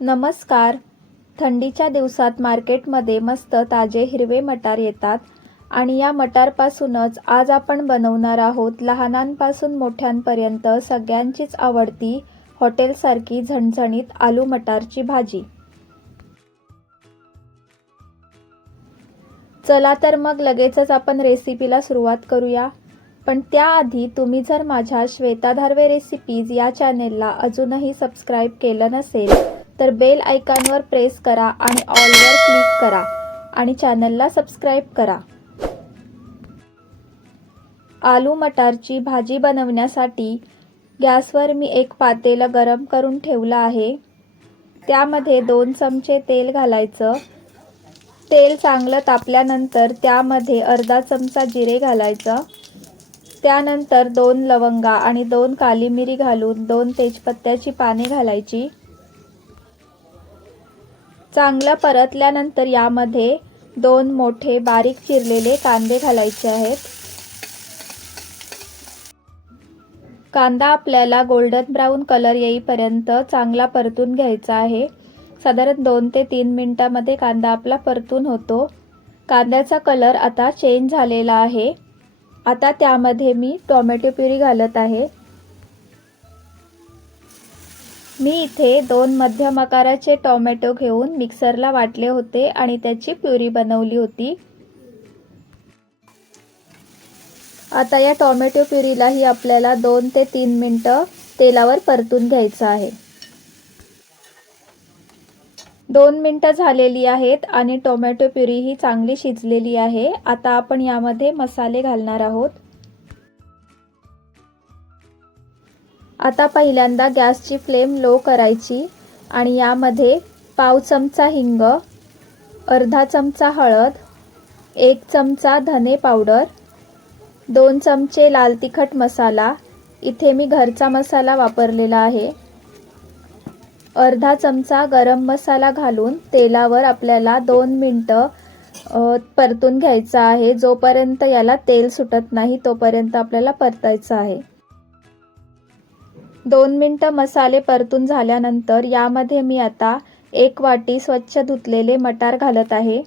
नमस्कार. थंडीच्या दिवसात मार्केटमध्ये मस्त ताजे हिरवे मटार येतात आणि या मटारपासूनच आज आपण बनवणार आहोत लहानांपासून मोठ्यांपर्यंत सगळ्यांचीच आवडती हॉटेलसारखी झणझणीत आलू मटारची भाजी. चला तर मग लगेचच आपण रेसिपीला सुरुवात करूया. पण त्याआधी तुम्ही जर माझ्या श्वेता धारवे रेसिपीज या चॅनेलला अजूनही सबस्क्राईब केलं नसेल तर बेल आयकॉनवर प्रेस करा आणि ऑलवर क्लिक करा आणि चॅनलला सबस्क्राईब करा. आलू मटारची भाजी बनवण्यासाठी गॅसवर मी एक पातेलं गरम करून ठेवलं आहे. त्यामध्ये 2 चमचे तेल घालायचं. तेल चांगलं तापल्यानंतर त्यामध्ये अर्धा चमचा जिरे घालायचं. त्यानंतर 2 लवंगा आणि 2 काली मिरी घालून 2 तेजपत्त्याची पाने घालायची. चांगलं परतल्यानंतर यामध्ये 2 मोठे बारीक चिरलेले कांदे घालायचे आहेत. कांदा आपल्याला गोल्डन ब्राऊन कलर येईपर्यंत चांगला परतून घ्यायचा आहे. साधारण 2 ते 3 मिनिटांमध्ये कांदा आपला परतून होतो. कांद्याचा कलर आता चेंज झालेला आहे. आता त्यामध्ये मी टोमॅटो प्युरी घालत आहे. मी इथे 2 मध्यम आकाराचे टोमॅटो घेऊन मिक्सरला वाटले होते आणि त्याची प्युरी बनवली होती. आता या टोमॅटो प्युरीलाही आपल्याला 2 ते 3 मिनिटं तेलावर परतून घ्यायचं आहे. 2 मिनिटं झालेली आहेत आणि टोमॅटो प्युरी ही चांगली शिजलेली आहे. आता आपण यामध्ये मसाले घालणार आहोत. आता पहिल्यांदा गॅसची फ्लेम लो करायची आणि यामध्ये पाव चमचा हिंग, अर्धा चमचा हळद, 1 चमचा धने पावडर, 2 चमचे लाल तिखट मसाला, इथे मी घरचा मसाला वापरलेला आहे, अर्धा चमचा गरम मसाला घालून तेलावर आपल्याला 2 मिनिटं परतून घ्यायचा आहे. जोपर्यंत याला तेल सुटत नाही तोपर्यंत आपल्याला परतायचं आहे. 2 मिनिटं मसाले परतून झाल्यानंतर यामध्ये मी आता 1 वाटी स्वच्छ धुतलेले मटार घालत आहे.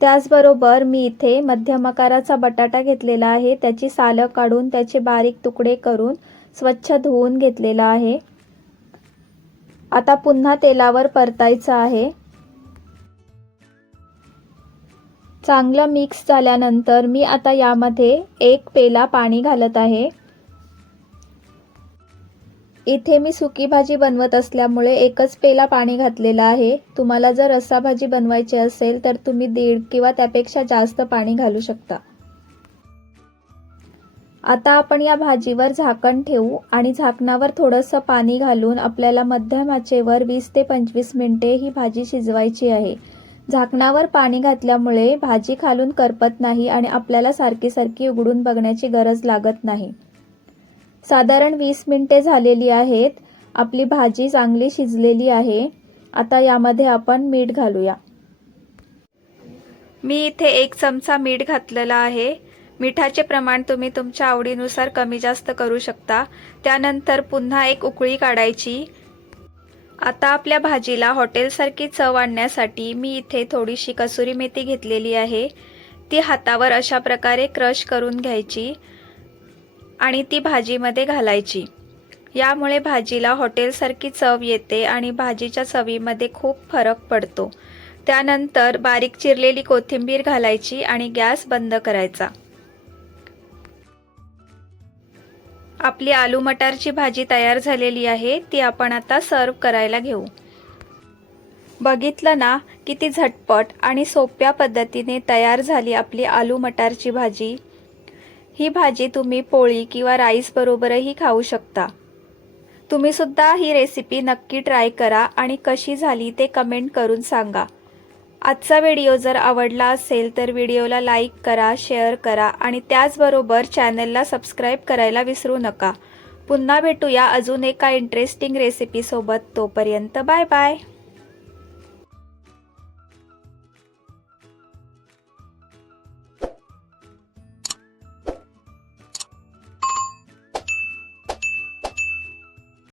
त्याचबरोबर मी इथे मध्यम आकाराचा बटाटा घेतलेला आहे. त्याची सालं काढून त्याचे बारीक तुकडे करून स्वच्छ धुवून घेतलेला आहे. आता पुन्हा तेलावर परतायचं आहे. चांगलं मिक्स झाल्यानंतर मी आता यामध्ये 1 पेला पाणी घालत आहे. इथे मी सुकी भाजी बनवत असल्यामुळे 1च पेला पाणी घातलेलं आहे. तुम्हाला जर रस्सा भाजी बनवायची असेल तर तुम्ही 1.5 किंवा त्यापेक्षा जास्त पाणी घालू शकता. आता आपण या भाजीवर झाकण ठेवू आणि झाकणावर थोडंसं पाणी घालून आपल्याला मध्यम आचेवर 20 ते 25 मिनिटे ही भाजी शिजवायची आहे. झाकणावर पाणी घातल्यामुळे भाजी खालून करपत नाही आणि आपल्याला सारखी सारखी उघडून बघण्याची गरज लागत नाही. साधारण 20 मिनिटे झालेली आहेत. आपली भाजी चांगली शिजलेली आहे. आता यामध्ये आपण मीठ घालूया. मी इथे 1 चमचा मीठ घातलेला आहे. मिठाचे प्रमाण तुम्ही तुमच्या आवडीनुसार कमी जास्त करू शकता. त्यानंतर पुन्हा 1 उकळी काढायची. आता आपल्या भाजीला हॉटेलसारखी चव आणण्यासाठी मी इथे थोडीशी कसुरी मेथी घेतलेली आहे. ती हातावर अशा प्रकारे क्रश करून घ्यायची आणि ती भाजीमध्ये घालायची. यामुळे भाजीला हॉटेलसारखी चव येते आणि भाजीच्या चवीमध्ये खूप फरक पडतो. त्यानंतर बारीक चिरलेली कोथिंबीर घालायची आणि गॅस बंद करायचा. आपली आलू मटारची भाजी तयार झालेली आहे. ती आपण आता सर्व करायला घेऊ. बघितलं ना, किती झटपट आणि सोप्या पद्धतीने तयार झाली आपली आलू मटारची भाजी. ही भाजी तुम्ही पोळी किंवा राईस बरोबरही खाऊ शकता. तुम्ही सुद्धा ही रेसिपी नक्की ट्राय करा आणि कशी झाली ते कमेंट करून सांगा. आजचा व्हिडिओ जर आवडला असेल तर व्हिडिओला लाईक करा, शेअर करा आणि त्याचबरोबर चॅनलला सबस्क्राईब करायला विसरू नका. पुन्हा भेटूया अजून एका इंटरेस्टिंग रेसिपीसोबत. तोपर्यंत बाय बाय.